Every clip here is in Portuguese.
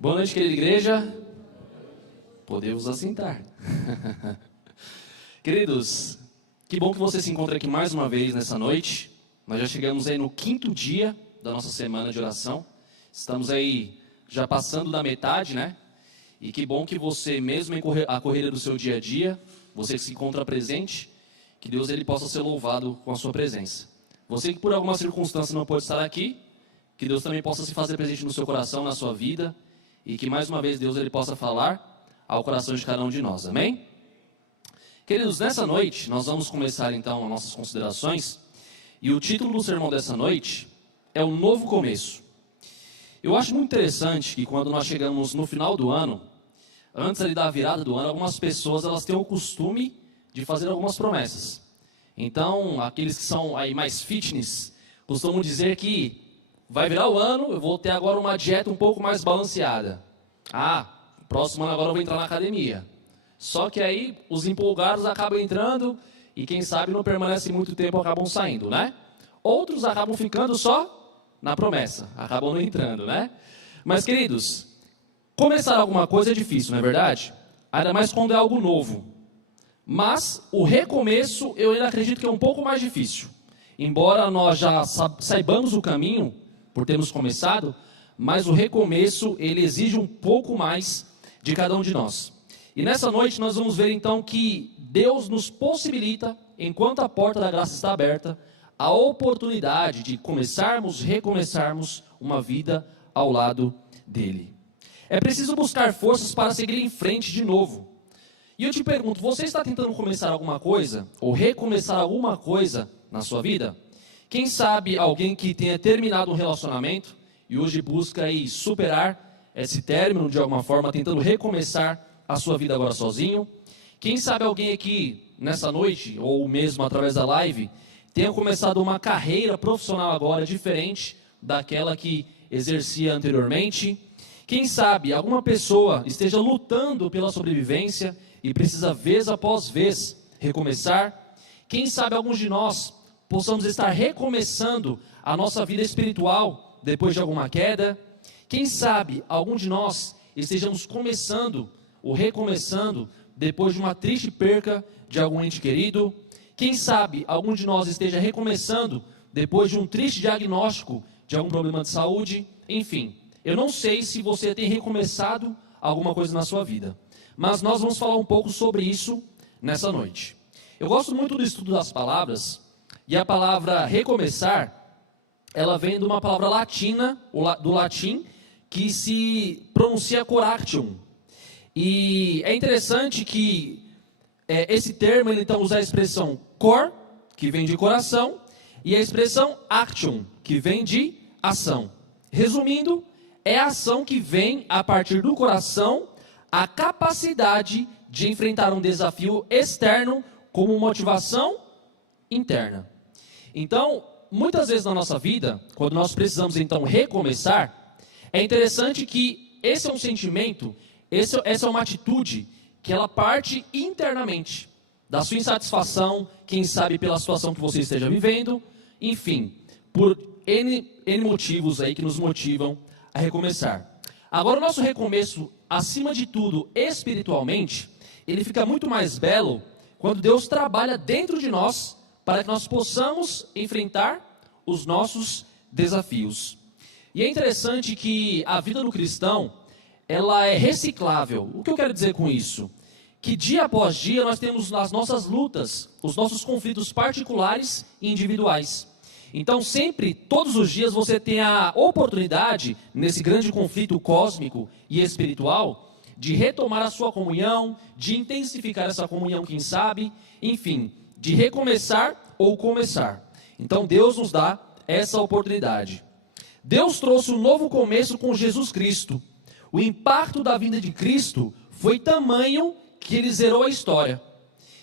Boa noite, querida igreja. Podemos assentar. Queridos, que bom que você se encontra aqui mais uma vez nessa noite. Nós já chegamos aí no 5º dia da nossa semana de oração. Estamos aí já passando da metade, né? E que bom que você, mesmo em a corrida do seu dia a dia, você que se encontra presente, que Deus ele possa ser louvado com a sua presença. Você que por alguma circunstância não pode estar aqui, que Deus também possa se fazer presente no seu coração, na sua vida, e que mais uma vez Deus ele possa falar ao coração de cada um de nós, amém? Queridos, nessa noite nós vamos começar então as nossas considerações, e o título do sermão dessa noite é o Novo Começo. Eu acho muito interessante que quando nós chegamos no final do ano, antes ali da virada do ano, algumas pessoas elas têm o costume de fazer algumas promessas. Então, aqueles que são aí mais fitness, costumam dizer que vai virar o ano, eu vou ter agora uma dieta um pouco mais balanceada. Próximo ano agora eu vou entrar na academia. Só que aí os empolgados acabam entrando e quem sabe não permanece muito tempo, acabam saindo, né? Outros acabam ficando só na promessa, acabam não entrando, né? Mas, queridos, começar alguma coisa é difícil, não é verdade? Ainda mais quando é algo novo. Mas o recomeço eu ainda acredito que é um pouco mais difícil. Embora nós já saibamos o caminho, por termos começado, mas o recomeço, ele exige um pouco mais de cada um de nós. E nessa noite nós vamos ver então que Deus nos possibilita, enquanto a porta da graça está aberta, a oportunidade de começarmos, recomeçarmos uma vida ao lado dele. É preciso buscar forças para seguir em frente de novo. E eu te pergunto, você está tentando começar alguma coisa, ou recomeçar alguma coisa na sua vida? Quem sabe alguém que tenha terminado um relacionamento e hoje busca aí superar esse término de alguma forma, tentando recomeçar a sua vida agora sozinho. Quem sabe alguém aqui nessa noite, ou mesmo através da live, tenha começado uma carreira profissional agora diferente daquela que exercia anteriormente. Quem sabe alguma pessoa esteja lutando pela sobrevivência e precisa vez após vez recomeçar. Quem sabe alguns de nós possamos estar recomeçando a nossa vida espiritual depois de alguma queda. Quem sabe algum de nós estejamos começando ou recomeçando depois de uma triste perca de algum ente querido. Quem sabe algum de nós esteja recomeçando depois de um triste diagnóstico de algum problema de saúde. Enfim, eu não sei se você tem recomeçado alguma coisa na sua vida, mas nós vamos falar um pouco sobre isso nessa noite. Eu gosto muito do estudo das palavras, e a palavra recomeçar, ela vem de uma palavra latina, do latim, que se pronuncia coractium. E é interessante que esse termo, ele então usa a expressão cor, que vem de coração, e a expressão actium, que vem de ação. Resumindo, é a ação que vem a partir do coração, a capacidade de enfrentar um desafio externo como motivação interna. Então, muitas vezes na nossa vida, quando nós precisamos então recomeçar, é interessante que esse é um sentimento, essa é uma atitude que ela parte internamente da sua insatisfação, quem sabe pela situação que você esteja vivendo, enfim, por N motivos aí que nos motivam a recomeçar. Agora, o nosso recomeço, acima de tudo, espiritualmente, ele fica muito mais belo quando Deus trabalha dentro de nós para que nós possamos enfrentar os nossos desafios. E é interessante que a vida do cristão, ela é reciclável. O que eu quero dizer com isso? Que dia após dia nós temos as nossas lutas, os nossos conflitos particulares e individuais. Então sempre, todos os dias, você tem a oportunidade, nesse grande conflito cósmico e espiritual, de retomar a sua comunhão, de intensificar essa comunhão, quem sabe, enfim, de recomeçar ou começar. Então Deus nos dá essa oportunidade. Deus trouxe um novo começo com Jesus Cristo. O impacto da vinda de Cristo foi tamanho que ele zerou a história.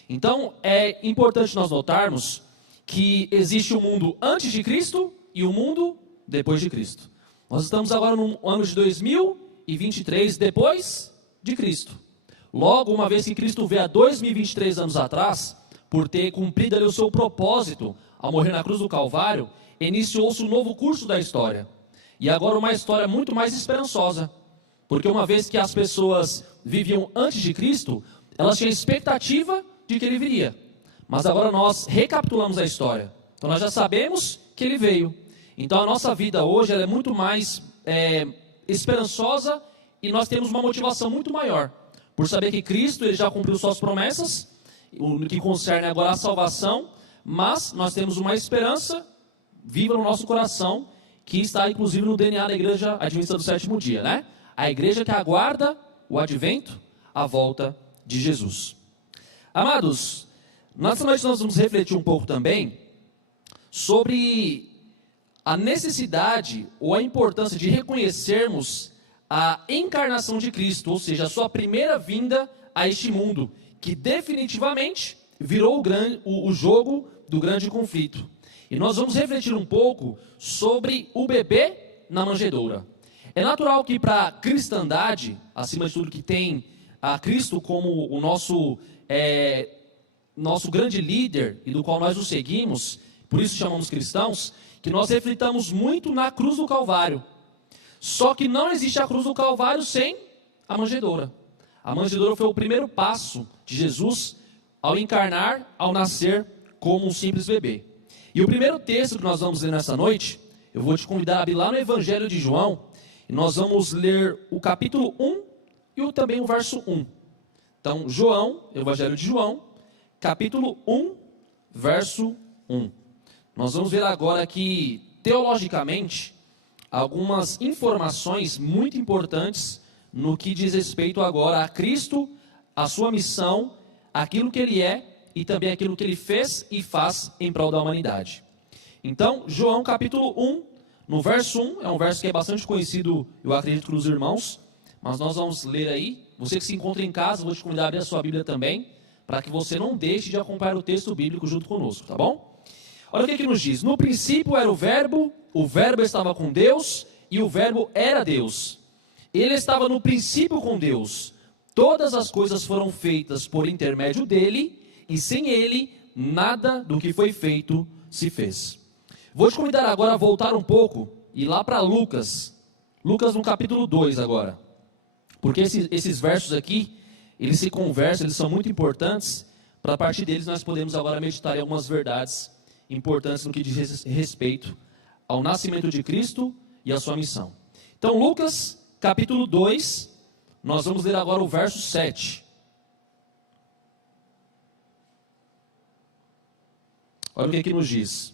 Então é importante nós notarmos que existe o mundo antes de Cristo e o mundo depois de Cristo. Nós estamos agora no ano de 2023 depois de Cristo. Logo, uma vez que Cristo veio há 2023 anos atrás, por ter cumprido ali o seu propósito ao morrer na cruz do Calvário, iniciou-se um novo curso da história. E agora uma história muito mais esperançosa. Porque uma vez que as pessoas viviam antes de Cristo, elas tinham expectativa de que ele viria. Mas agora nós recapitulamos a história. Então nós já sabemos que ele veio. Então a nossa vida hoje ela é muito mais esperançosa e nós temos uma motivação muito maior. Por saber que Cristo ele já cumpriu suas promessas, no que concerne agora a salvação, mas nós temos uma esperança viva no nosso coração, que está inclusive no DNA da Igreja Adventista do Sétimo Dia, né? A igreja que aguarda o advento, a volta de Jesus. Amados, nessa noite nós vamos refletir um pouco também sobre a necessidade ou a importância de reconhecermos a encarnação de Cristo, ou seja, a sua primeira vinda a este mundo, que definitivamente virou o jogo do grande conflito. E nós vamos refletir um pouco sobre o bebê na manjedoura. É natural que para a cristandade, acima de tudo que tem a Cristo como o nosso grande líder e do qual nós o seguimos, por isso chamamos cristãos, que nós reflitamos muito na cruz do Calvário. Só que não existe a cruz do Calvário sem a manjedoura. A manjedoura foi o primeiro passo de Jesus ao encarnar, ao nascer como um simples bebê. E o primeiro texto que nós vamos ler nessa noite, eu vou te convidar a abrir lá no Evangelho de João, e nós vamos ler o capítulo 1 e também o verso 1. Então, João, Evangelho de João, capítulo 1, verso 1. Nós vamos ver agora aqui, teologicamente, algumas informações muito importantes no que diz respeito agora a Cristo, a sua missão, aquilo que ele é e também aquilo que ele fez e faz em prol da humanidade. Então, João capítulo 1, no verso 1, é um verso que é bastante conhecido, eu acredito, pelos irmãos, mas nós vamos ler aí. Você que se encontra em casa, vou te convidar a abrir a sua Bíblia também, para que você não deixe de acompanhar o texto bíblico junto conosco, tá bom? Olha o que nos diz. No princípio era o Verbo estava com Deus e o Verbo era Deus. Ele estava no princípio com Deus. Todas as coisas foram feitas por intermédio dele e sem ele, nada do que foi feito se fez. Vou te convidar agora a voltar um pouco e ir lá para Lucas. Lucas no capítulo 2 agora. Porque esses versos aqui, eles se conversam, eles são muito importantes. Para a partir deles nós podemos agora meditar em algumas verdades importantes no que diz respeito ao nascimento de Cristo e à sua missão. Então Lucas capítulo 2, nós vamos ler agora o verso 7. Olha o que aqui nos diz.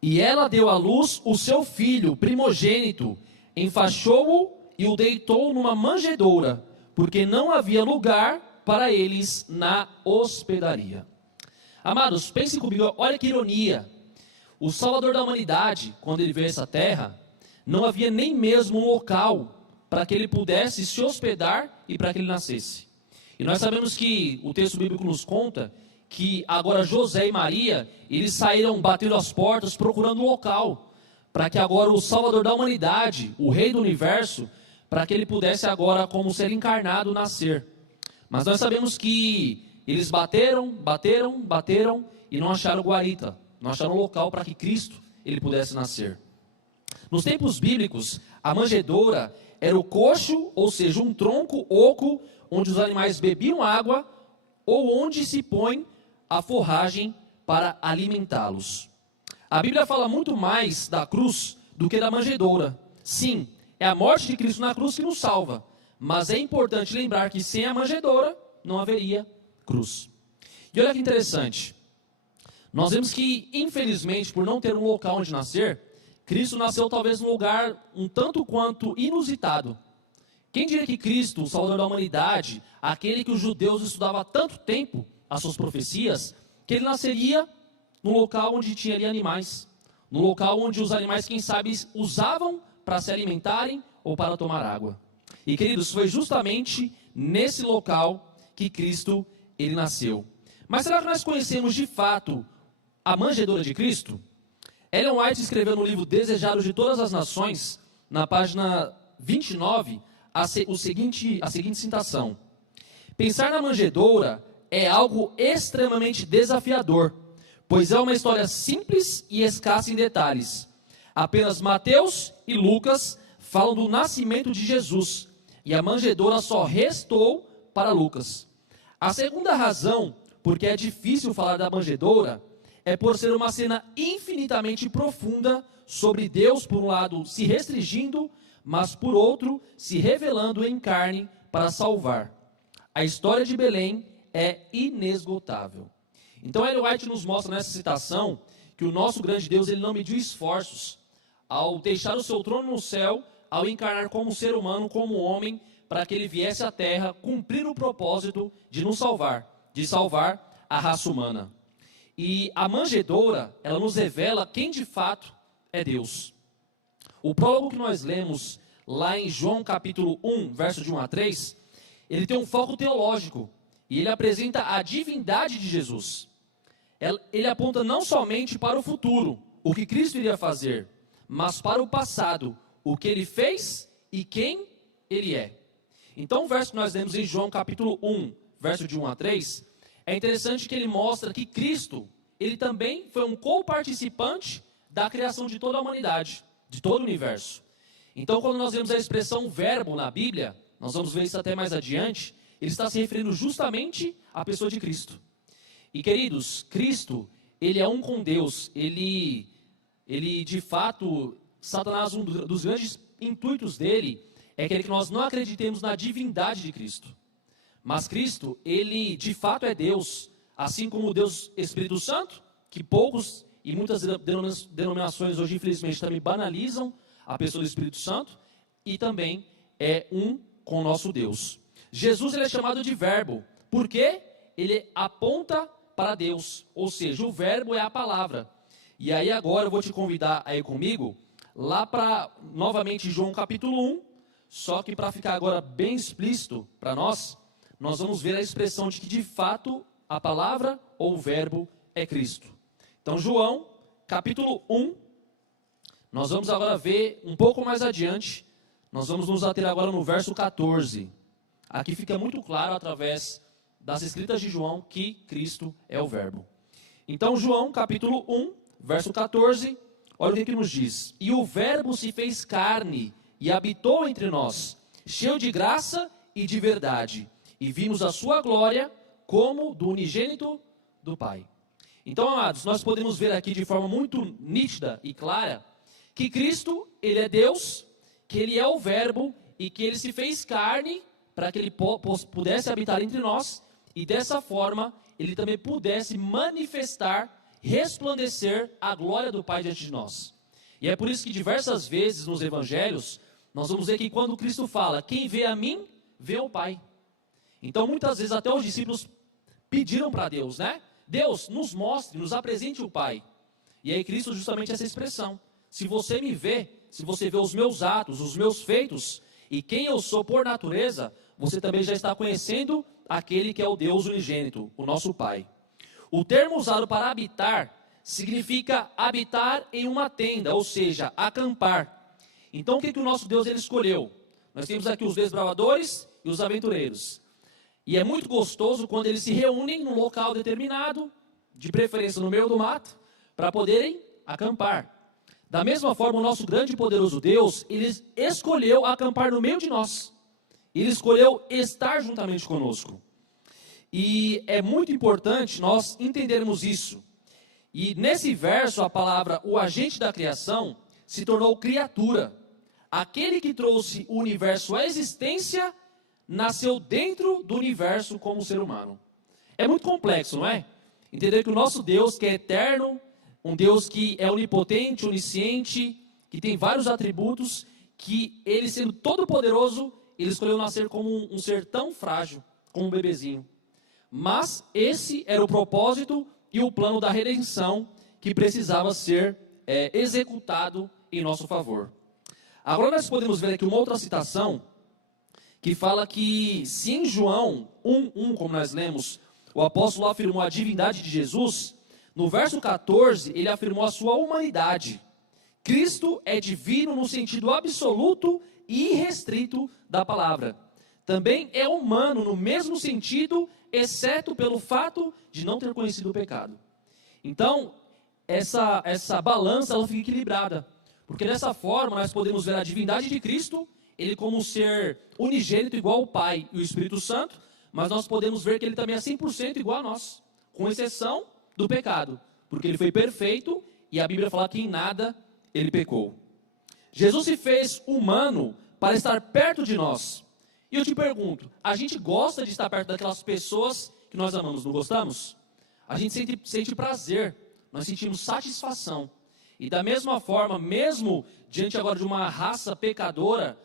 E ela deu à luz o seu filho primogênito, enfaixou-o e o deitou numa manjedoura, porque não havia lugar para eles na hospedaria. Amados, pensem comigo, olha que ironia. O Salvador da humanidade, quando ele veio a essa terra, não havia nem mesmo um local para que ele pudesse se hospedar e para que ele nascesse. E nós sabemos que o texto bíblico nos conta que agora José e Maria, eles saíram batendo as portas procurando um local, para que agora o Salvador da humanidade, o Rei do Universo, para que ele pudesse agora, como ser encarnado, nascer. Mas nós sabemos que eles bateram e não acharam guarita, não acharam local para que Cristo ele pudesse nascer. Nos tempos bíblicos, a manjedoura era o coxo, ou seja, um tronco oco, onde os animais bebiam água, ou onde se põe a forragem para alimentá-los. A Bíblia fala muito mais da cruz do que da manjedoura. Sim, é a morte de Cristo na cruz que nos salva, mas é importante lembrar que sem a manjedoura não haveria cruz. E olha que interessante, nós vemos que, infelizmente, por não ter um local onde nascer, Cristo nasceu talvez num lugar um tanto quanto inusitado. Quem diria que Cristo, o Salvador da humanidade, aquele que os judeus estudavam há tanto tempo, as suas profecias, que ele nasceria num local onde tinha ali animais, num local onde os animais, quem sabe, usavam para se alimentarem ou para tomar água. E, queridos, foi justamente nesse local que Cristo, ele nasceu. Mas será que nós conhecemos de fato a manjedoura de Cristo? Ellen White escreveu no livro Desejados de Todas as Nações, na página 29, a seguinte citação. Pensar na manjedoura é algo extremamente desafiador, pois é uma história simples e escassa em detalhes. Apenas Mateus e Lucas falam do nascimento de Jesus, e a manjedoura só restou para Lucas. A segunda razão, porque é difícil falar da manjedoura, é por ser uma cena infinitamente profunda sobre Deus, por um lado, se restringindo, mas por outro, se revelando em carne para salvar. A história de Belém é inesgotável. Então, Ellen White nos mostra nessa citação que o nosso grande Deus, ele não mediu esforços ao deixar o seu trono no céu, ao encarnar como ser humano, como homem, para que ele viesse à terra cumprir o propósito de nos salvar, de salvar a raça humana. E a manjedoura, ela nos revela quem de fato é Deus. O prólogo que nós lemos lá em João capítulo 1, verso de 1 a 3, ele tem um foco teológico e ele apresenta a divindade de Jesus. Ele aponta não somente para o futuro, o que Cristo iria fazer, mas para o passado, o que ele fez e quem ele é. Então o verso que nós lemos em João capítulo 1, verso de 1 a 3, é interessante que ele mostra que Cristo, ele também foi um co-participante da criação de toda a humanidade, de todo o universo. Então quando nós vemos a expressão verbo na Bíblia, nós vamos ver isso até mais adiante, ele está se referindo justamente à pessoa de Cristo. E queridos, Cristo, ele é um com Deus, ele de fato, Satanás, um dos grandes intuitos dele, é que nós não acreditemos na divindade de Cristo. Mas Cristo, ele de fato é Deus, assim como o Deus Espírito Santo, que poucos e muitas denominações hoje, infelizmente, também banalizam a pessoa do Espírito Santo, e também é um com o nosso Deus. Jesus, ele é chamado de verbo, porque ele aponta para Deus, ou seja, o verbo é a palavra. E aí agora eu vou te convidar a ir comigo, lá para, novamente, João capítulo 1, só que para ficar agora bem explícito para nós vamos ver a expressão de que de fato a palavra ou o verbo é Cristo. Então João, capítulo 1, nós vamos agora ver um pouco mais adiante, nós vamos nos ater agora no verso 14. Aqui fica muito claro através das escritas de João que Cristo é o verbo. Então João, capítulo 1, verso 14, olha o que nos diz. E o verbo se fez carne e habitou entre nós, cheio de graça e de verdade, e vimos a sua glória como do unigênito do Pai. Então, amados, nós podemos ver aqui de forma muito nítida e clara que Cristo, ele é Deus, que ele é o verbo e que ele se fez carne para que ele pudesse habitar entre nós e dessa forma ele também pudesse manifestar, resplandecer a glória do Pai diante de nós. E é por isso que diversas vezes nos evangelhos nós vamos ver que quando Cristo fala, quem vê a mim, vê o Pai. Então muitas vezes até os discípulos pediram para Deus, né? Deus, nos mostre, nos apresente o Pai. E aí Cristo justamente essa expressão. Se você me vê, se você vê os meus atos, os meus feitos, e quem eu sou por natureza, você também já está conhecendo aquele que é o Deus unigênito, o nosso Pai. O termo usado para habitar significa habitar em uma tenda, ou seja, acampar. Então o que o nosso Deus ele escolheu? Nós temos aqui os desbravadores e os aventureiros. E é muito gostoso quando eles se reúnem num local determinado, de preferência no meio do mato, para poderem acampar. Da mesma forma, o nosso grande e poderoso Deus, ele escolheu acampar no meio de nós. Ele escolheu estar juntamente conosco. E é muito importante nós entendermos isso. E nesse verso, a palavra o agente da criação se tornou criatura. Aquele que trouxe o universo à existência, nasceu dentro do universo como ser humano. É muito complexo, não é? Entender que o nosso Deus, que é eterno, um Deus que é onipotente, onisciente, que tem vários atributos, que ele sendo todo poderoso, ele escolheu nascer como um ser tão frágil, como um bebezinho. Mas esse era o propósito e o plano da redenção que precisava ser executado em nosso favor. Agora nós podemos ver aqui uma outra citação que fala que se em João 1:1, como nós lemos, o apóstolo afirmou a divindade de Jesus, no verso 14 ele afirmou a sua humanidade. Cristo é divino no sentido absoluto e irrestrito da palavra. Também é humano no mesmo sentido, exceto pelo fato de não ter conhecido o pecado. Então, essa balança ela fica equilibrada. Porque dessa forma nós podemos ver a divindade de Cristo ele como um ser unigênito igual ao Pai e o Espírito Santo, mas nós podemos ver que ele também é 100% igual a nós, com exceção do pecado, porque ele foi perfeito e a Bíblia fala que em nada ele pecou. Jesus se fez humano para estar perto de nós. E eu te pergunto, a gente gosta de estar perto daquelas pessoas que nós amamos, não gostamos? A gente sente prazer, nós sentimos satisfação. E da mesma forma, mesmo diante agora de uma raça pecadora,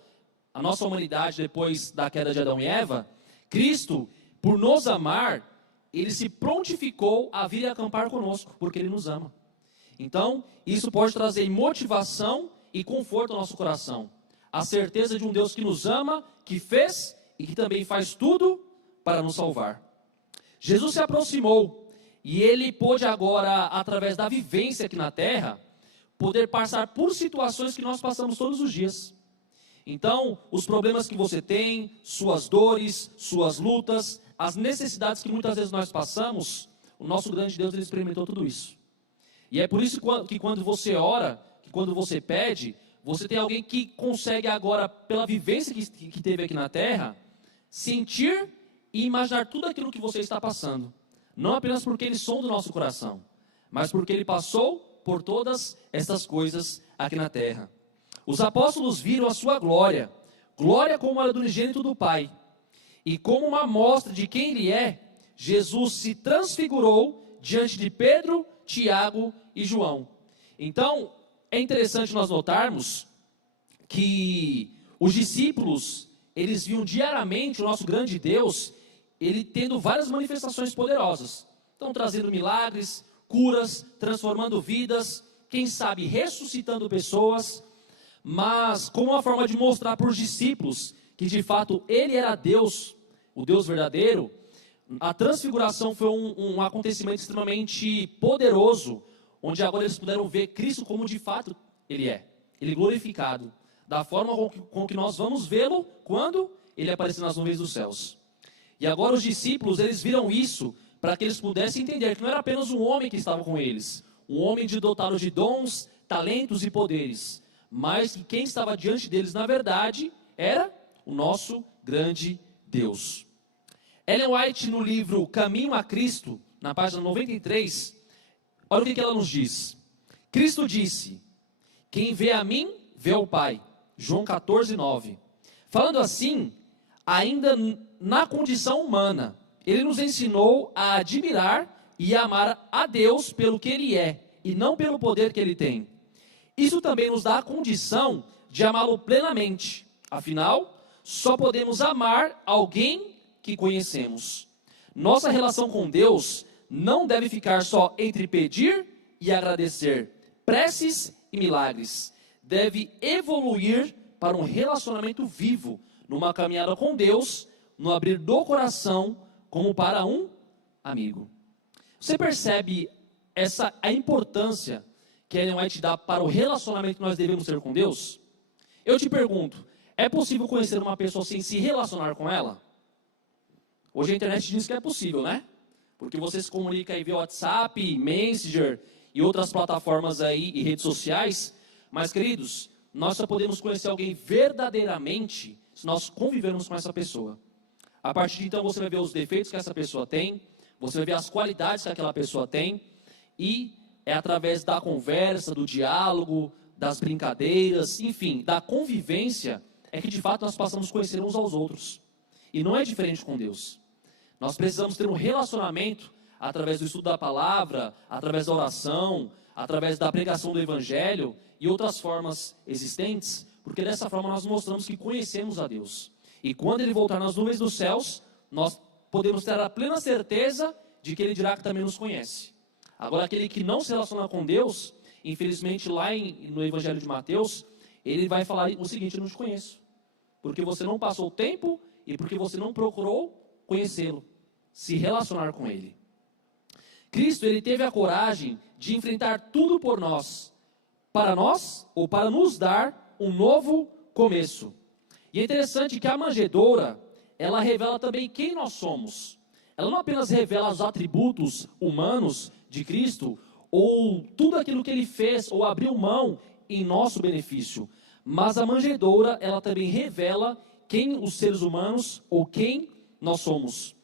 a nossa humanidade depois da queda de Adão e Eva, Cristo, por nos amar, ele se prontificou a vir e acampar conosco, porque ele nos ama. Então, isso pode trazer motivação e conforto ao nosso coração. A certeza de um Deus que nos ama, que fez e que também faz tudo para nos salvar. Jesus se aproximou e ele pôde agora, através da vivência aqui na terra, poder passar por situações que nós passamos todos os dias. Então, os problemas que você tem, suas dores, suas lutas, as necessidades que muitas vezes nós passamos, o nosso grande Deus, ele experimentou tudo isso. E é por isso que quando você ora, que quando você pede, você tem alguém que consegue agora, pela vivência que teve aqui na terra, sentir e imaginar tudo aquilo que você está passando. Não apenas porque ele sonda o nosso coração, mas porque ele passou por todas essas coisas aqui na terra. Os apóstolos viram a sua glória, glória como a do unigênito do Pai. E como uma amostra de quem ele é, Jesus se transfigurou diante de Pedro, Tiago e João. Então, é interessante nós notarmos que os discípulos, eles viam diariamente o nosso grande Deus, ele tendo várias manifestações poderosas. Então, trazendo milagres, curas, transformando vidas, quem sabe ressuscitando pessoas, mas como uma forma de mostrar para os discípulos que de fato ele era Deus, o Deus verdadeiro, a transfiguração foi um acontecimento extremamente poderoso, onde agora eles puderam ver Cristo como de fato ele é, ele glorificado, da forma com que nós vamos vê-lo quando ele aparecer nas nuvens dos céus. E agora os discípulos, eles viram isso para que eles pudessem entender que não era apenas um homem que estava com eles, um homem dotado de dons, talentos e poderes, mas que quem estava diante deles, na verdade, era o nosso grande Deus. Ellen White, no livro Caminho a Cristo, na página 93, olha o que ela nos diz. Cristo disse, quem vê a mim, vê o Pai. João 14, 9. Falando assim, ainda na condição humana, ele nos ensinou a admirar e amar a Deus pelo que ele é, e não pelo poder que ele tem. Isso também nos dá a condição de amá-lo plenamente. Afinal, só podemos amar alguém que conhecemos. Nossa relação com Deus não deve ficar só entre pedir e agradecer, preces e milagres. Deve evoluir para um relacionamento vivo, numa caminhada com Deus, no abrir do coração, como para um amigo. Você percebe a importância que Ellen White dá para o relacionamento que nós devemos ter com Deus? Eu te pergunto, é possível conhecer uma pessoa sem se relacionar com ela? Hoje a internet diz que é possível, né? Porque você se comunica aí via WhatsApp, Messenger e outras plataformas aí e redes sociais. Mas, queridos, nós só podemos conhecer alguém verdadeiramente se nós convivermos com essa pessoa. A partir de então você vai ver os defeitos que essa pessoa tem, você vai ver as qualidades que aquela pessoa tem, e é através da conversa, do diálogo, das brincadeiras, enfim, da convivência, é que de fato nós passamos a conhecer uns aos outros. E não é diferente com Deus. Nós precisamos ter um relacionamento através do estudo da palavra, através da oração, através da pregação do evangelho e outras formas existentes, porque dessa forma nós mostramos que conhecemos a Deus. E quando ele voltar nas nuvens dos céus, nós podemos ter a plena certeza de que ele dirá que também nos conhece. Agora, aquele que não se relaciona com Deus, infelizmente lá no Evangelho de Mateus, ele vai falar o seguinte: eu não te conheço, porque você não passou tempo e porque você não procurou conhecê-lo, se relacionar com ele. Cristo, ele teve a coragem de enfrentar tudo por nós, para nós, ou para nos dar um novo começo. E é interessante que a manjedoura, ela revela também quem nós somos. Ela não apenas revela os atributos humanos de Cristo, ou tudo aquilo que ele fez, ou abriu mão em nosso benefício, Mas a manjedoura, ela também revela quem os seres humanos ou quem nós somos.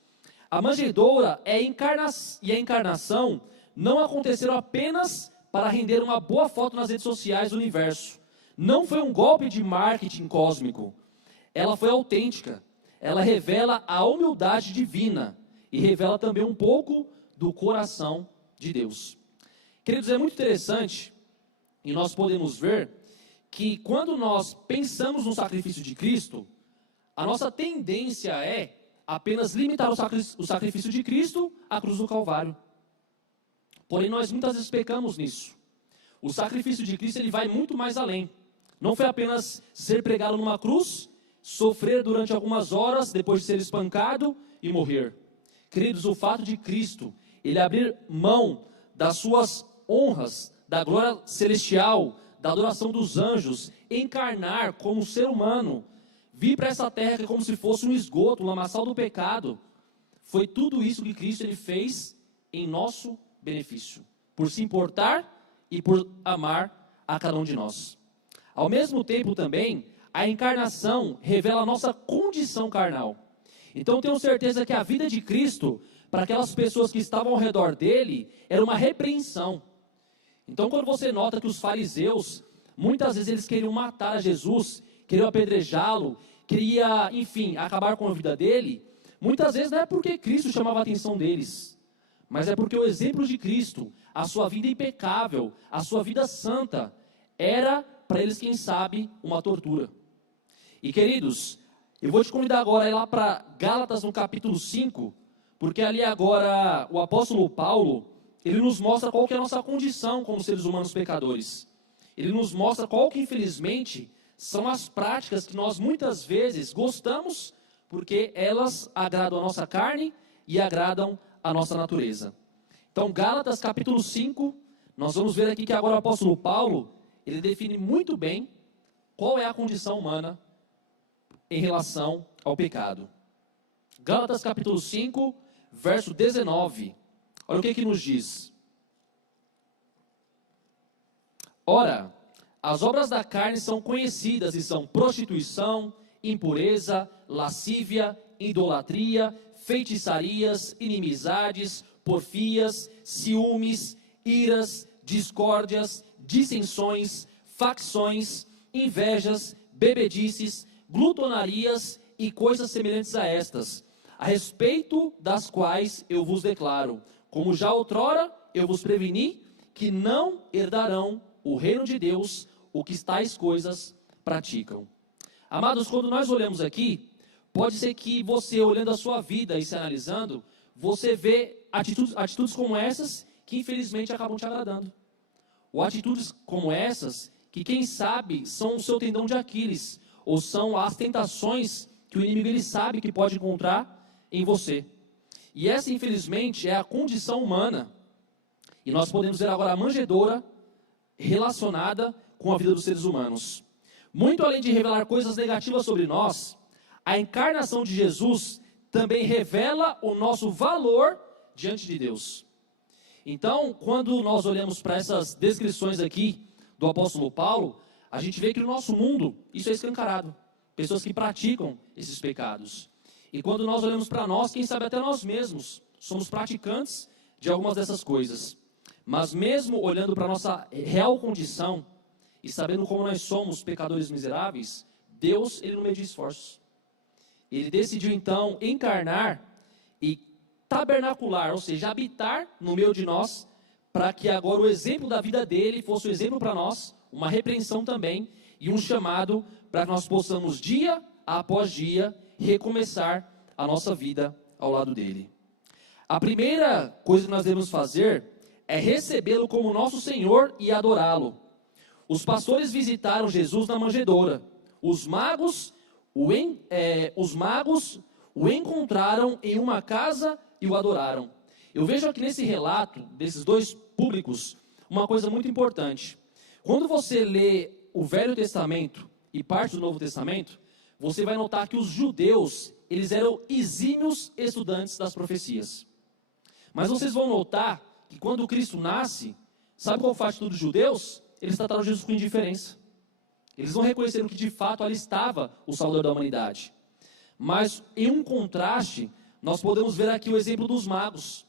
A manjedoura e a encarnação não aconteceram apenas para render uma boa foto nas redes sociais do universo. Não foi um golpe de marketing cósmico. Ela foi autêntica. Ela revela a humildade divina e revela também um pouco do coração de Deus. Queridos, é muito interessante e nós podemos ver que quando nós pensamos no sacrifício de Cristo, a nossa tendência é apenas limitar o sacrifício de Cristo à cruz do Calvário. Porém, nós muitas vezes pecamos nisso. O sacrifício de Cristo, ele vai muito mais além. Não foi apenas ser pregado numa cruz, sofrer durante algumas horas, depois de ser espancado e morrer. Queridos, o fato de Cristo, ele abrir mão das suas honras, da glória celestial, da adoração dos anjos, encarnar como ser humano, vir para essa terra como se fosse um esgoto, um lamaçal do pecado, foi tudo isso que Cristo ele fez em nosso benefício, por se importar e por amar a cada um de nós. Ao mesmo tempo também, a encarnação revela a nossa condição carnal. Então tenho certeza que a vida de Cristo, para aquelas pessoas que estavam ao redor dele, era uma repreensão. Então quando você nota que os fariseus, muitas vezes eles queriam matar a Jesus, queriam apedrejá-lo, queria, enfim, acabar com a vida dele, muitas vezes não é porque Cristo chamava a atenção deles, mas é porque o exemplo de Cristo, a sua vida impecável, a sua vida santa, era para eles, quem sabe, uma tortura. E queridos, eu vou te convidar agora a ir lá para Gálatas no capítulo 5, porque ali agora o apóstolo Paulo, ele nos mostra qual que é a nossa condição como seres humanos pecadores. Ele nos mostra qual que, infelizmente, são as práticas que nós muitas vezes gostamos, porque elas agradam a nossa carne e agradam a nossa natureza. Então, Gálatas capítulo 5, nós vamos ver aqui que agora o apóstolo Paulo, ele define muito bem qual é a condição humana em relação ao pecado. Gálatas capítulo 5, verso 19. Olha o que nos diz. Ora, as obras da carne são conhecidas e são prostituição, impureza, lascívia, idolatria, feitiçarias, inimizades, porfias, ciúmes, iras, discórdias, dissensões, facções, invejas, bebedices, glutonarias e coisas semelhantes a estas, a respeito das quais eu vos declaro, como já outrora eu vos preveni, que não herdarão o reino de Deus o que tais coisas praticam. Amados, quando nós olhamos aqui, pode ser que você, olhando a sua vida e se analisando, você vê atitudes como essas que infelizmente acabam te agradando. Ou atitudes como essas que, quem sabe, são o seu tendão de Aquiles, ou são as tentações que o inimigo ele sabe que pode encontrar em você. E essa, infelizmente, é a condição humana. E nós podemos ver agora a manjedoura relacionada com a vida dos seres humanos. Muito além de revelar coisas negativas sobre nós, a encarnação de Jesus também revela o nosso valor diante de Deus. Então, quando nós olhamos para essas descrições aqui do apóstolo Paulo, a gente vê que no nosso mundo isso é escancarado. Pessoas que praticam esses pecados. E quando nós olhamos para nós, quem sabe até nós mesmos somos praticantes de algumas dessas coisas. Mas mesmo olhando para a nossa real condição e sabendo como nós somos pecadores miseráveis, Deus, ele não mediu esforços. Ele decidiu então encarnar e tabernacular, ou seja, habitar no meio de nós, para que agora o exemplo da vida dele fosse um exemplo para nós, uma repreensão também, e um chamado para que nós possamos dia após dia recomeçar a nossa vida ao lado dele. A primeira coisa que nós devemos fazer é recebê-lo como nosso Senhor e adorá-lo. Os pastores visitaram Jesus na manjedoura. Os magos o encontraram em uma casa e o adoraram. Eu vejo aqui nesse relato desses dois públicos uma coisa muito importante. Quando você lê o Velho Testamento e parte do Novo Testamento, você vai notar que os judeus, eles eram exímios estudantes das profecias. Mas vocês vão notar que quando Cristo nasce, sabe qual foi a atitude dos judeus? Eles trataram Jesus com indiferença. Eles não reconheceram que de fato ali estava o Salvador da humanidade. Mas em um contraste, nós podemos ver aqui o exemplo dos magos.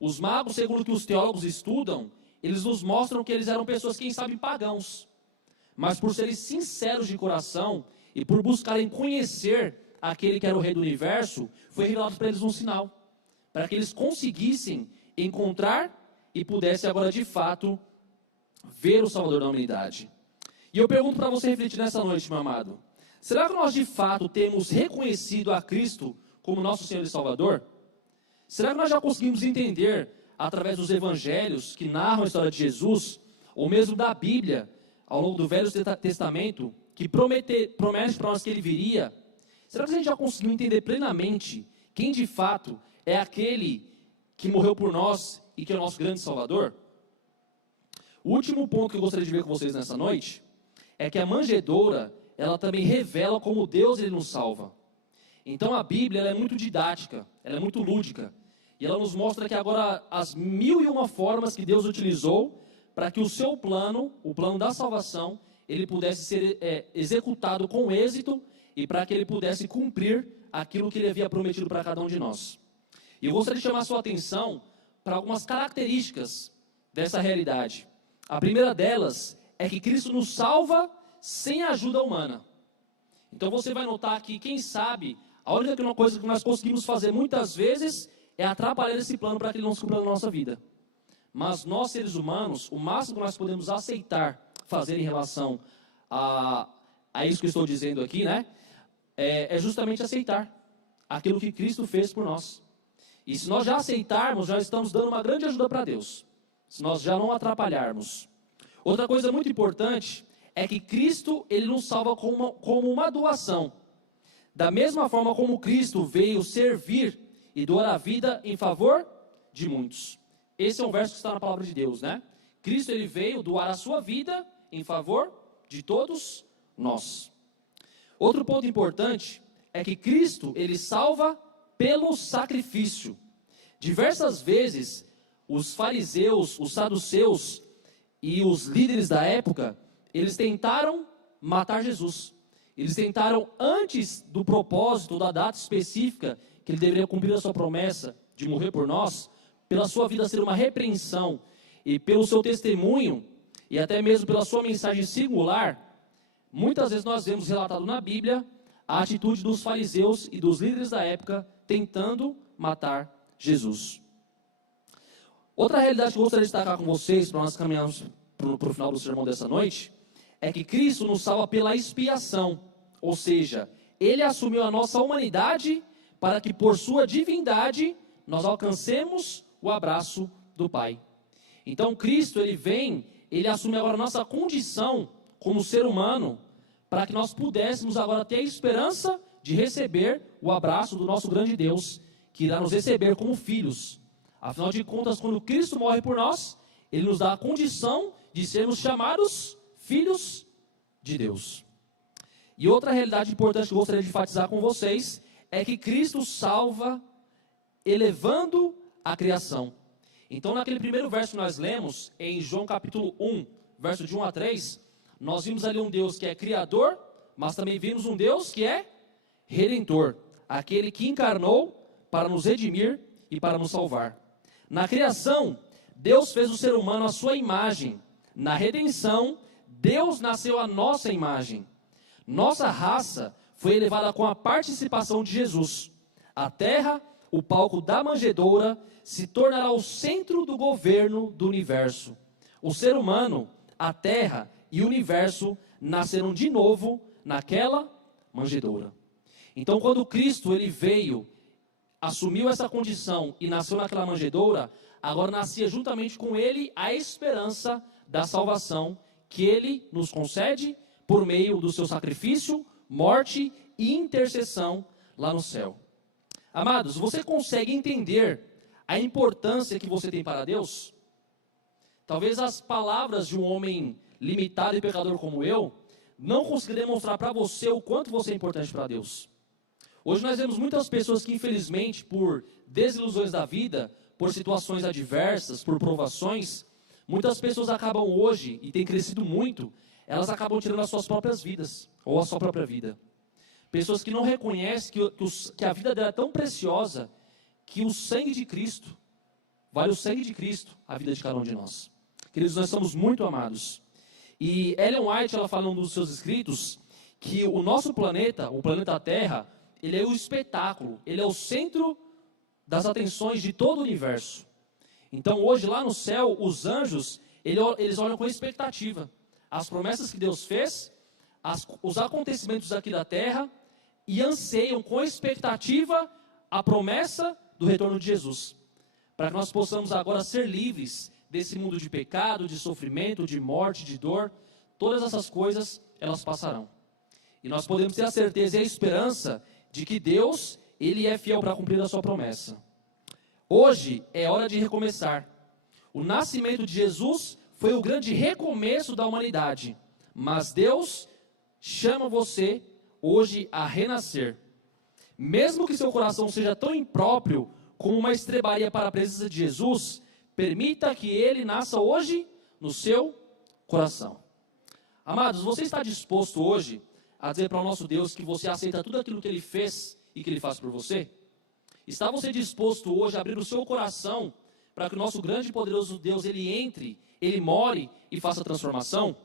Os magos, segundo o que os teólogos estudam, eles nos mostram que eles eram pessoas, quem sabe, pagãos. Mas por serem sinceros de coração e por buscarem conhecer aquele que era o rei do universo, foi revelado para eles um sinal, para que eles conseguissem encontrar e pudessem agora de fato ver o Salvador da humanidade. E eu pergunto para você refletir nessa noite, meu amado, será que nós de fato temos reconhecido a Cristo como nosso Senhor e Salvador? Será que nós já conseguimos entender, através dos evangelhos que narram a história de Jesus, ou mesmo da Bíblia, ao longo do Velho Testamento, que promete para nós que ele viria? Será que a gente já conseguiu entender plenamente quem de fato é aquele que morreu por nós e que é o nosso grande Salvador? O último ponto que eu gostaria de ver com vocês nessa noite é que a manjedoura, ela também revela como Deus ele nos salva. Então a Bíblia ela é muito didática, ela é muito lúdica, e ela nos mostra que agora as 1001 formas que Deus utilizou para que o seu plano, o plano da salvação, ele pudesse ser executado com êxito e para que ele pudesse cumprir aquilo que ele havia prometido para cada um de nós. E eu gostaria de chamar a sua atenção para algumas características dessa realidade. A primeira delas é que Cristo nos salva sem ajuda humana. Então você vai notar que, quem sabe, a única coisa que nós conseguimos fazer muitas vezes é atrapalhar esse plano para que ele não se cumpra na nossa vida. Mas nós, seres humanos, o máximo que nós podemos aceitar fazer em relação a isso que eu estou dizendo aqui, né? É justamente aceitar aquilo que Cristo fez por nós. E se nós já aceitarmos, já estamos dando uma grande ajuda para Deus. Se nós já não atrapalharmos. Outra coisa muito importante é que Cristo, ele nos salva como uma doação. Da mesma forma como Cristo veio servir e doar a vida em favor de muitos. Esse é um verso que está na palavra de Deus, né? Cristo, ele veio doar a sua vida em favor de todos nós. Outro ponto importante é que Cristo, ele salva pelo sacrifício. Diversas vezes, os fariseus, os saduceus e os líderes da época, eles tentaram matar Jesus. Eles tentaram, antes do propósito, da data específica, que ele deveria cumprir a sua promessa de morrer por nós, pela sua vida ser uma repreensão, e pelo seu testemunho, e até mesmo pela sua mensagem singular, muitas vezes nós vemos relatado na Bíblia a atitude dos fariseus e dos líderes da época tentando matar Jesus. Outra realidade que eu gostaria de destacar com vocês, para nós caminharmos para o final do sermão dessa noite, é que Cristo nos salva pela expiação, ou seja, ele assumiu a nossa humanidade para que por sua divindade nós alcancemos o abraço do Pai. Então Cristo, ele assume agora a nossa condição como ser humano, para que nós pudéssemos agora ter a esperança de receber o abraço do nosso grande Deus, que irá nos receber como filhos. Afinal de contas, quando Cristo morre por nós, ele nos dá a condição de sermos chamados filhos de Deus. E outra realidade importante que eu gostaria de enfatizar com vocês é que Cristo salva elevando a criação. Então, naquele primeiro verso que nós lemos, em João capítulo 1, verso de 1 a 3, nós vimos ali um Deus que é criador, mas também vimos um Deus que é redentor, aquele que encarnou para nos redimir e para nos salvar. Na criação, Deus fez o ser humano à sua imagem. Na redenção, Deus nasceu à nossa imagem. Nossa raça foi elevada com a participação de Jesus. A terra, o palco da manjedoura, se tornará o centro do governo do universo. O ser humano, a terra e o universo nasceram de novo naquela manjedoura. Então, quando Cristo ele veio, assumiu essa condição e nasceu naquela manjedoura, agora nascia juntamente com ele a esperança da salvação que ele nos concede por meio do seu sacrifício, morte e intercessão lá no céu. Amados, você consegue entender a importância que você tem para Deus? Talvez as palavras de um homem limitado e pecador como eu não conseguirem demonstrar para você o quanto você é importante para Deus. Hoje nós vemos muitas pessoas que, infelizmente, por desilusões da vida, por situações adversas, por provações, muitas pessoas acabam hoje, e tem crescido muito, elas acabam tirando as suas próprias vidas, ou a sua própria vida. Pessoas que não reconhecem que a vida dela é tão preciosa, que o sangue de Cristo, vale o sangue de Cristo, a vida de cada um de nós. Queridos, nós somos muito amados. E Ellen White, ela fala em um dos seus escritos, que o nosso planeta, o planeta Terra, ele é o espetáculo, ele é o centro das atenções de todo o universo. Então hoje lá no céu, os anjos, eles olham com expectativa as promessas que Deus fez, os acontecimentos aqui da terra, e anseiam com expectativa a promessa do retorno de Jesus, para que nós possamos agora ser livres desse mundo de pecado, de sofrimento, de morte, de dor. Todas essas coisas, elas passarão. E nós podemos ter a certeza e a esperança de que Deus, Ele é fiel para cumprir a sua promessa. Hoje é hora de recomeçar. O nascimento de Jesus foi o grande recomeço da humanidade. Mas Deus chama você hoje a renascer. Mesmo que seu coração seja tão impróprio como uma estrebaria para a presença de Jesus, permita que Ele nasça hoje no seu coração. Amados, você está disposto hoje a dizer para o nosso Deus que você aceita tudo aquilo que Ele fez e que Ele faz por você? Está você disposto hoje a abrir o seu coração para que o nosso grande e poderoso Deus, Ele entre, Ele more e faça transformação?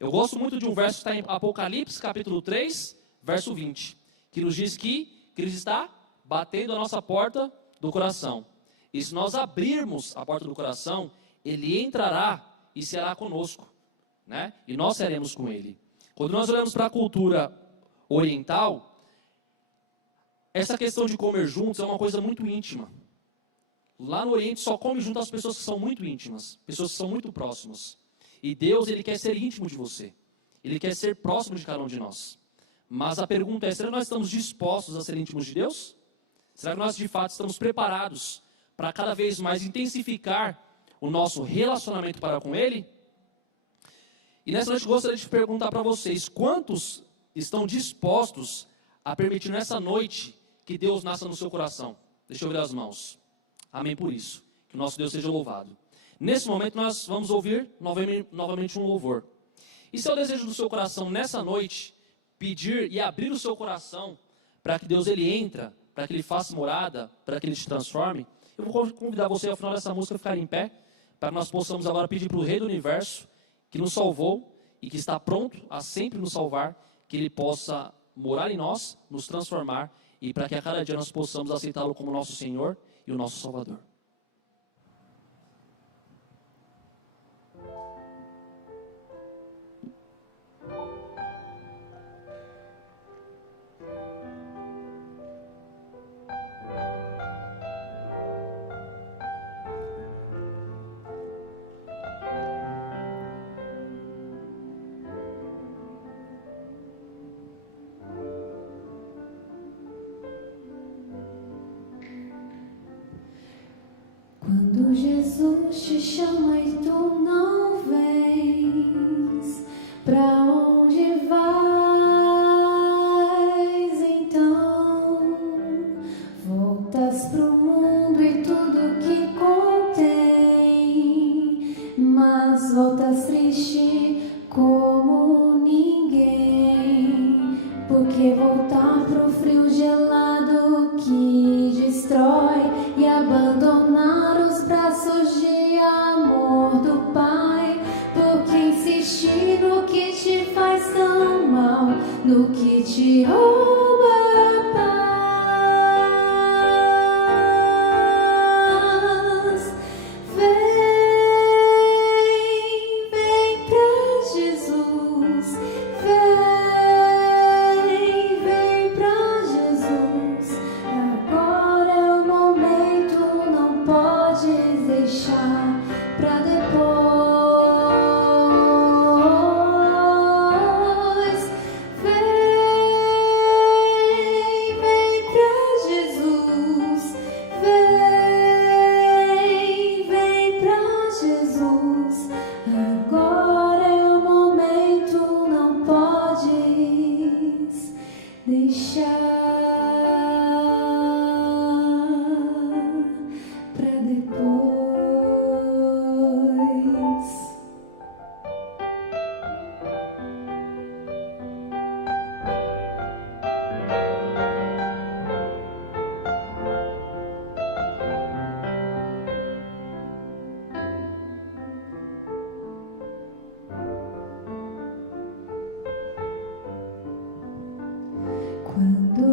Eu gosto muito de um verso que está em Apocalipse, capítulo 3, verso 20, que nos diz que Cristo está batendo a nossa porta do coração. E se nós abrirmos a porta do coração, Ele entrará e será conosco, né? E nós seremos com Ele. Quando nós olhamos para a cultura oriental, essa questão de comer juntos é uma coisa muito íntima. Lá no Oriente só come junto as pessoas que são muito íntimas, pessoas que são muito próximas. E Deus, Ele quer ser íntimo de você. Ele quer ser próximo de cada um de nós. Mas a pergunta é, será que nós estamos dispostos a ser íntimos de Deus? Será que nós de fato estamos preparados para cada vez mais intensificar o nosso relacionamento para com Ele? E nessa noite eu gostaria de perguntar para vocês, quantos estão dispostos a permitir nessa noite que Deus nasça no seu coração? Deixa eu ver as mãos. Amém por isso. Que o nosso Deus seja louvado. Nesse momento nós vamos ouvir novamente um louvor. E se é o desejo do seu coração nessa noite, pedir e abrir o seu coração para que Deus Ele entra, para que Ele faça morada, para que Ele te transforme, eu vou convidar você ao final dessa música a ficar em pé, para que nós possamos agora pedir para o Rei do Universo, que nos salvou e que está pronto a sempre nos salvar, que Ele possa morar em nós, nos transformar, e para que a cada dia nós possamos aceitá-lo como nosso Senhor e o nosso Salvador. Quando Jesus te chama e tu não vens, pra onde vais então? Voltas pro mundo e tudo que contém, mas voltas triste como ninguém, porque voltar pro frio gelado que destrói e abandonar os braços de amor do Pai, porque insistir no que te faz tão mal, no que te rouba a paz. Vem pra Jesus, vem pra Jesus. Agora é o momento, não podes deixar pra depois. Vem pra Jesus, vem pra Jesus. Agora é o momento, não podes deixar pra depois.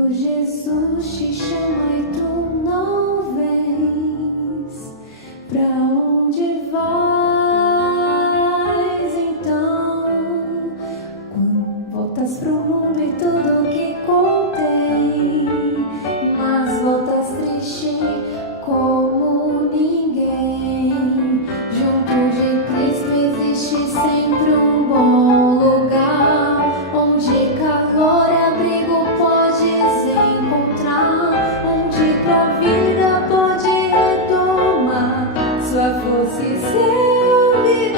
Quando Jesus te chama e tu não vens, pra onde vais então? Quando voltas pro mundo e tudo que contém, mas voltas triste como ninguém. Junto de Cristo existe sempre um bom lugar, onde calor e abrigo podes encontrar, onde tua vida pode retomar sua força e seu vigor.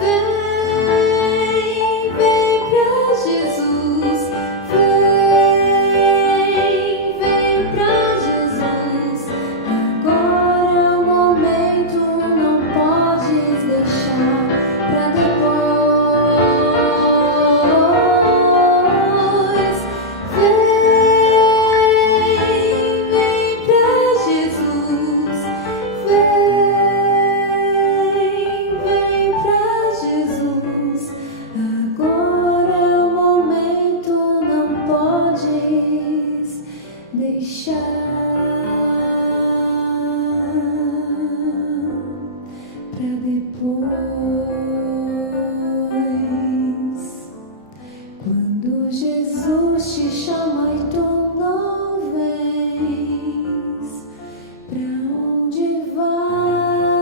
Vem pra Jesus, vem pra Jesus. Agora é o momento, não podes deixar pra depois. Vem pra Jesus, vem pra Jesus. Agora é o momento, não podes deixar pra depois. Quando Jesus te chama e tu não vens, pra onde vais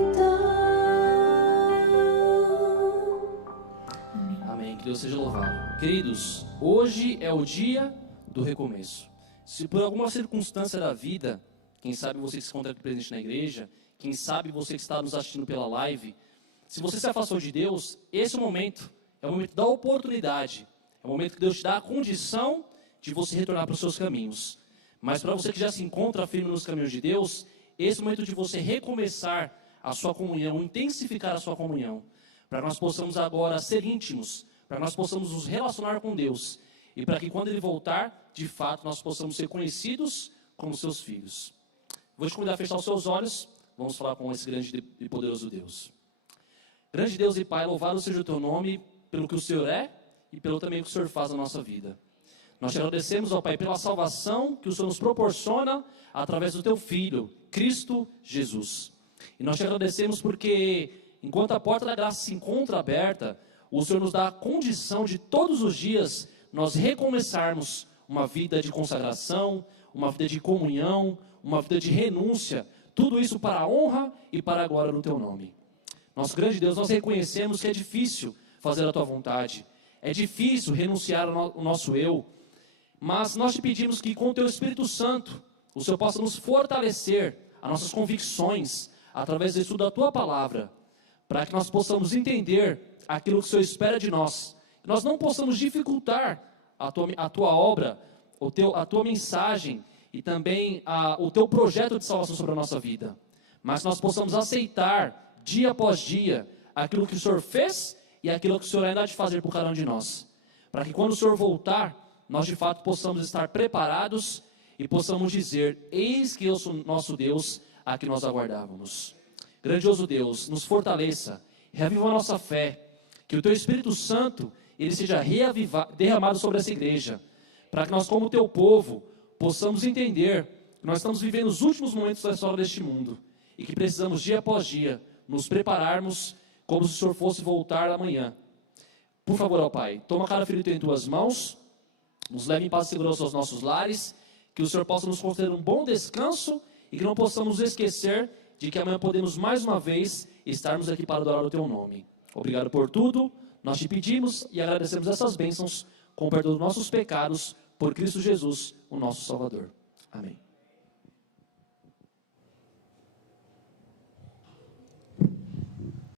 então? Amém. Que Deus seja louvado. Queridos, hoje é o dia do recomeço. Se por alguma circunstância da vida, quem sabe você que se encontra aqui presente na igreja, quem sabe você que está nos assistindo pela live, se você se afastou de Deus, esse é o momento da oportunidade. É o momento que Deus te dá a condição de você retornar para os seus caminhos. Mas para você que já se encontra firme nos caminhos de Deus, esse é o momento de você recomeçar a sua comunhão, intensificar a sua comunhão, para que nós possamos agora ser íntimos, para que nós possamos nos relacionar com Deus, e para que quando Ele voltar, de fato, nós possamos ser conhecidos como seus filhos. Vou te convidar a fechar os seus olhos, vamos falar com esse grande e poderoso Deus. Grande Deus e Pai, louvado seja o Teu nome, pelo que o Senhor é, e pelo também que o Senhor faz na nossa vida. Nós te agradecemos, ó Pai, pela salvação que o Senhor nos proporciona através do Teu Filho, Cristo Jesus. E nós te agradecemos porque, enquanto a porta da graça se encontra aberta, o Senhor nos dá a condição de todos os dias nós recomeçarmos uma vida de consagração, uma vida de comunhão, uma vida de renúncia, tudo isso para a honra e para a glória do Teu nome. Nosso grande Deus, nós reconhecemos que é difícil fazer a Tua vontade, é difícil renunciar ao nosso eu, mas nós te pedimos que com o Teu Espírito Santo, o Senhor possa nos fortalecer as nossas convicções, através do estudo da Tua Palavra, para que nós possamos entender aquilo que o Senhor espera de nós, que nós não possamos dificultar a Tua obra, a Tua mensagem e também o Teu projeto de salvação sobre a nossa vida, mas nós possamos aceitar dia após dia aquilo que o Senhor fez e aquilo que o Senhor ainda há de fazer por cada um de nós, para que quando o Senhor voltar, nós de fato possamos estar preparados e possamos dizer: eis que eu sou nosso Deus, a que nós aguardávamos. Grandioso Deus, nos fortaleça, reaviva a nossa fé, que o Teu Espírito Santo ele seja derramado sobre essa igreja, para que nós, como Teu povo, possamos entender que nós estamos vivendo os últimos momentos da história deste mundo e que precisamos, dia após dia, nos prepararmos como se o Senhor fosse voltar amanhã. Por favor, ó Pai, toma cada filho em Tuas mãos, nos leve em paz e segurança aos nossos lares, que o Senhor possa nos conceder um bom descanso e que não possamos esquecer de que amanhã podemos mais uma vez estarmos aqui para adorar o Teu nome. Obrigado por tudo, nós te pedimos e agradecemos essas bênçãos com o perdão dos nossos pecados, por Cristo Jesus, o nosso Salvador. Amém.